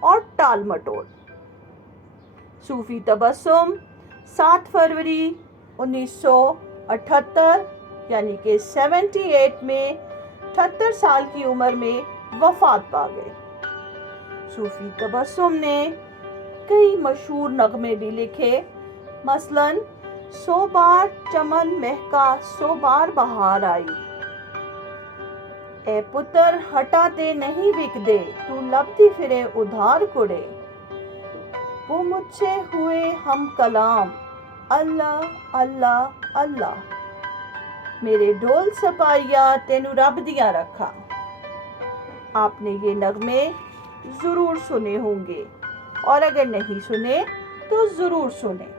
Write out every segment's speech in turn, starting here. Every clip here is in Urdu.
اور ٹال مٹول۔ صوفی تبسم 7 فروری 1978 یعنی کہ 78 میں 78 سال کی عمر میں وفات پا گئے۔ صوفی تبسم نے کئی مشہور نغمے بھی لکھے، مثلاً 100 بار چمن مہکا 100 بار بہار آئی، اے پتر ہٹاتے نہیں بک دے تو لبتی پھرے ادھار کڑے، وہ مجھ سے ہوئے ہم کلام اللہ اللہ اللہ، میرے ڈھول سپاہیا تینو رب دیاں رکھا۔ آپ نے یہ نغمے ضرور سنے ہوں گے، اور اگر نہیں سنے تو ضرور سنیں۔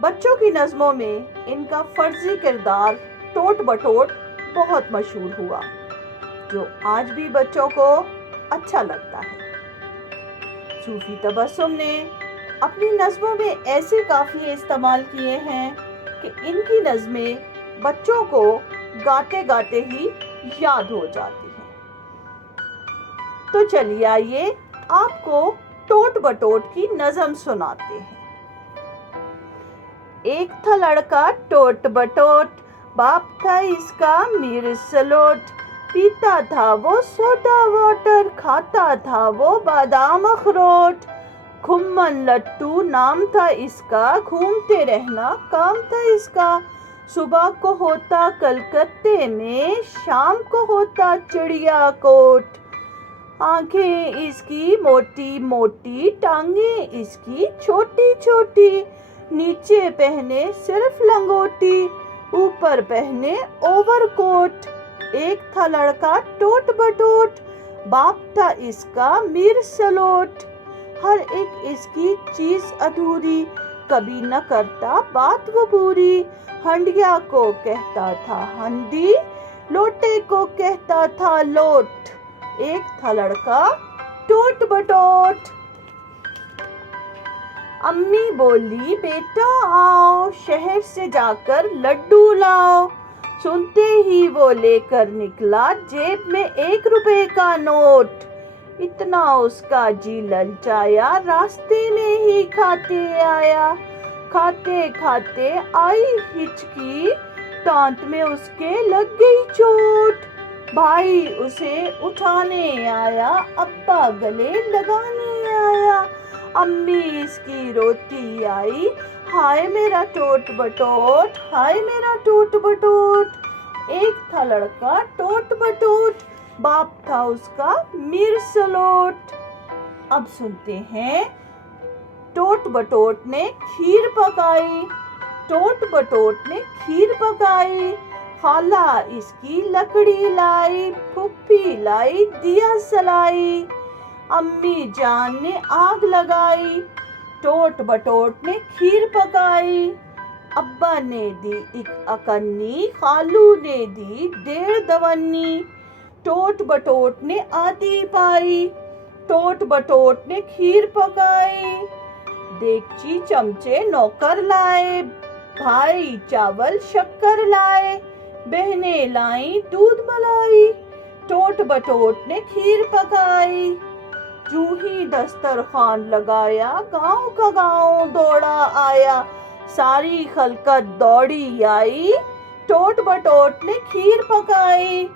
بچوں کی نظموں میں ان کا فرضی کردار ٹوٹ بٹوٹ بہت مشہور ہوا، جو آج بھی بچوں کو اچھا لگتا ہے۔ صوفی تبسم نے اپنی نظموں میں ایسے قافیے استعمال کیے ہیں کہ ان کی نظمیں بچوں کو گاتے گاتے ہی یاد ہو جاتی ہیں۔ تو چلیے آئیے آپ کو ٹوٹ بٹوٹ کی نظم سناتے ہیں۔ ایک تھا لڑکا ٹوٹ بٹوٹ، باپ تھا اس کا میر سلوٹ، پیتا تھا وہ سوڈا واٹر، کھاتا تھا وہ بادام اخروٹ، کھمن لٹو نام تھا اس کا، گھومتے رہنا کام تھا اس کا، صبح کو ہوتا کلکتے میں، شام کو ہوتا چڑیا کوٹ، آنکھیں اس کی موٹی موٹی، ٹانگیں اس کی چھوٹی چھوٹی، نیچے پہنے صرف لنگوٹی، اوپر پہنے اوور کوٹ۔ ایک تھا لڑکا ٹوٹ بٹوٹ، باپ تھا اس کا میر سلوٹ، ہر ایک اس کی چیز ادھوری، کبھی نہ کرتا بات وہ پوری، ہنڈیا کو کہتا تھا ہنڈی، لوٹے کو کہتا تھا لوٹ۔ ایک تھا لڑکا ٹوٹ بٹوٹ۔ امی بولی بیٹا آؤ، شہر سے جا کر لڈو لاؤ، سنتے ہی وہ لے کر نکلا جیب میں 1 روپے کا نوٹ، اتنا اس کا جی للچایا راستے میں ہی کھاتے آیا، کھاتے کھاتے آئی ہچکی، دانت میں اس کے لگ گئی چوٹ، بھائی اسے اٹھانے آیا، ابا گلے لگانے آیا، امی اس کی روتی آئی، ہائے میرا ٹوٹ بٹوٹ، ہائے میرا ٹوٹ بٹوٹ۔ ایک تھا لڑکا ٹوٹ بٹوٹ، باپ تھا اس کا میر سلوٹ۔ اب سنتے ہیں ٹوٹ بٹوٹ نے کھیر پکائی، ٹوٹ بٹوٹ نے کھیر پکائی، خالہ اس کی لکڑی لائی، پھپھی لائی دیا سلائی، امی جان نے آگ لگائی، ٹوٹ بٹوٹ نے کھیر پکائی، ابا نے دی 1 اکنی، خالو نے دی 1.5 دونی، ٹوٹ بٹوٹ نے آدھی پائی، ٹوٹ بٹوٹ نے کھیر پکائی، دیگچی چمچے نوکر لائے، بھائی چاول شکر لائے، بہنیں لائیں دودھ ملائی، ٹوٹ بٹوٹ نے کھیر پکائی، یوں ہی دسترخوان لگایا، گاؤں کا گاؤں دوڑا آیا، ساری خلقت دوڑی آئی، ٹوٹ بٹوٹ نے کھیر پکائی،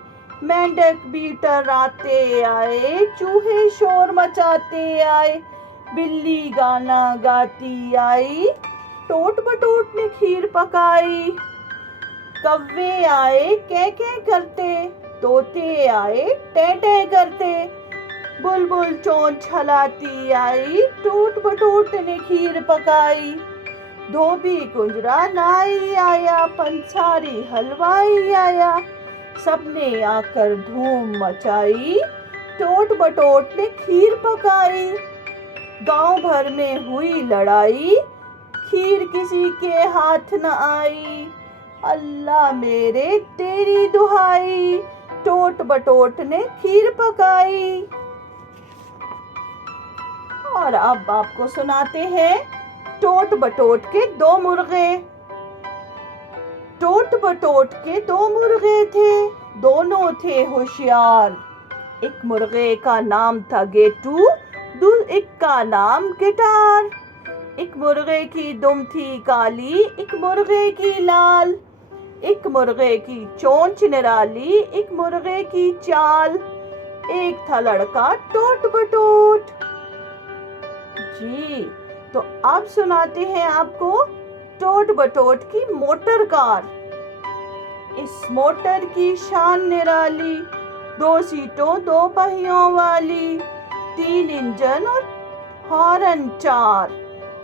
مینڈک بھی ٹراتے آئے، چوہے شور مچاتے آئے، بلی گانا گاتی آئی، ٹوٹ بٹوٹ نے کھیر پکائی، کوے آئے کیں کیں کرتے، طوطے آئے ٹیں ٹیں کرتے، بلبل چونچ ہلاتی آئی، ٹوٹ بٹوٹ نے کھیر پکائی، دھوبی کنجرا نائی آیا، پنساری حلوائی آیا، سب نے آ کر دھوم مچائی، ٹوٹ بٹوٹ نے کھیر پکائی، گاؤں بھر میں ہوئی لڑائی، کھیر کسی کے ہاتھ نہ آئی، اللہ میرے تیری دہائی، ٹوٹ بٹوٹ نے کھیر پکائی۔ اور اب آپ کو سناتے ہیں ٹوٹ بٹوٹ کے 2 مرغے۔ ٹوٹ بٹوٹ کے 2 مرغے تھے، دونوں تھے ہوشیار، ایک مرغے کا نام تھا گیٹو، ایک کا نام گٹار، ایک مرغے کی دم تھی کالی، ایک مرغے کی لال، ایک مرغے کی چونچ نرالی، ایک مرغے کی چال، ایک تھا لڑکا ٹوٹ بٹوٹ۔ جی تو اب سناتے ہیں آپ کو ٹوٹ بٹوٹ کی موٹر کار۔ اس موٹر کی شان نرالی، 2 سیٹوں 2 پہیوں والی، 3 انجن اور ہارن 4،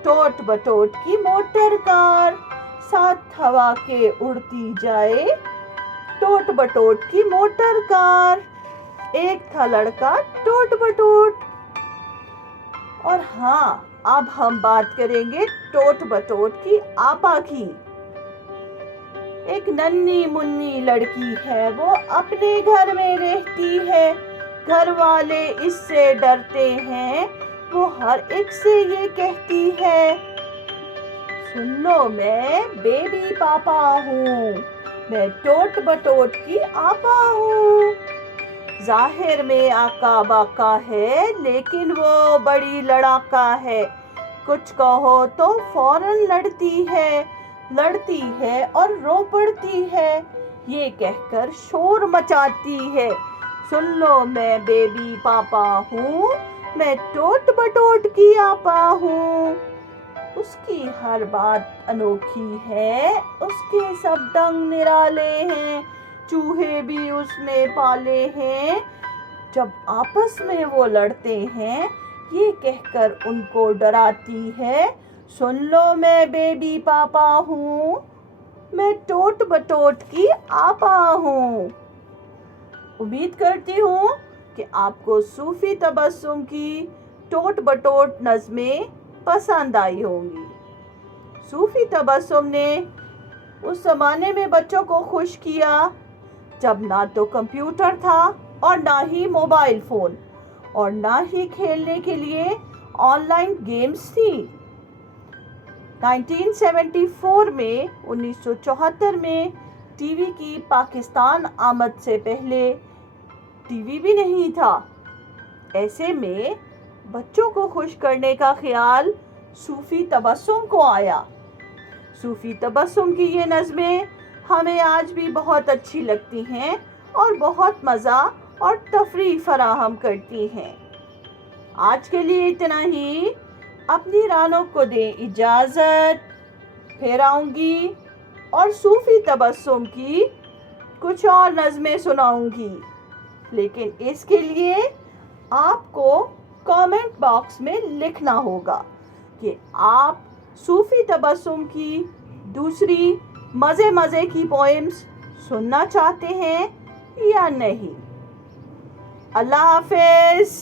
ٹوٹ بٹوٹ کی موٹر کار، 7 ہوا کے اڑتی جائے، ٹوٹ بٹوٹ کی موٹر کار، ایک تھا لڑکا ٹوٹ بٹوٹ۔ اور ہاں اب ہم بات کریں گے ٹوٹ بٹوٹ کی آپا کی۔ ایک ننھی منی لڑکی ہے، وہ اپنے گھر میں رہتی ہے، گھر والے اس سے ڈرتے ہیں، وہ ہر ایک سے یہ کہتی ہے، سن لو میں بیبی پاپا ہوں، میں ٹوٹ بٹوٹ کی آپا ہوں۔ ظاہر میں آقا باقا ہے، لیکن وہ بڑی لڑاکا ہے، کچھ کہو تو فوراً لڑتی ہے اور رو پڑتی ہے، یہ کہہ کر شور مچاتی ہے، سن لو میں بیبی پاپا ہوں، میں ٹوٹ بٹوٹ کی آپا ہوں۔ اس کی ہر بات انوکھی ہے، اس کے سب ڈنگ نرالے ہیں، چوہے بھی اس نے پالے ہیں، جب آپس میں وہ لڑتے ہیں، یہ کہہ کر ان کو ڈراتی ہے، سن لو میں بیبی پاپا ہوں، میں ٹوٹ بٹوٹ کی آپا ہوں۔ امید کرتی ہوں کہ آپ کو صوفی تبسم کی ٹوٹ بٹوٹ نظمیں پسند آئی ہوں گی۔ صوفی تبسم نے اس زمانے میں بچوں کو خوش کیا جب نہ تو کمپیوٹر تھا اور نہ ہی موبائل فون اور نہ ہی کھیلنے کے لیے آن لائن گیمز تھی۔ 1974 میں 1974 میں ٹی وی کی پاکستان آمد سے پہلے ٹی وی بھی نہیں تھا۔ ایسے میں بچوں کو خوش کرنے کا خیال صوفی تبسم کو آیا۔ صوفی تبسم کی یہ نظمیں ہمیں آج بھی بہت اچھی لگتی ہیں اور بہت مزہ اور تفریح فراہم کرتی ہیں۔ آج کے لیے اتنا ہی، اپنی رانوں کو دیں اجازت، پھر آؤں گی اور صوفی تبسم کی کچھ اور نظمیں سناؤں گی، لیکن اس کے لیے آپ کو کامنٹ باکس میں لکھنا ہوگا کہ آپ صوفی تبسم کی دوسری مزے کی پوئمز سننا چاہتے ہیں یا نہیں۔ اللہ حافظ۔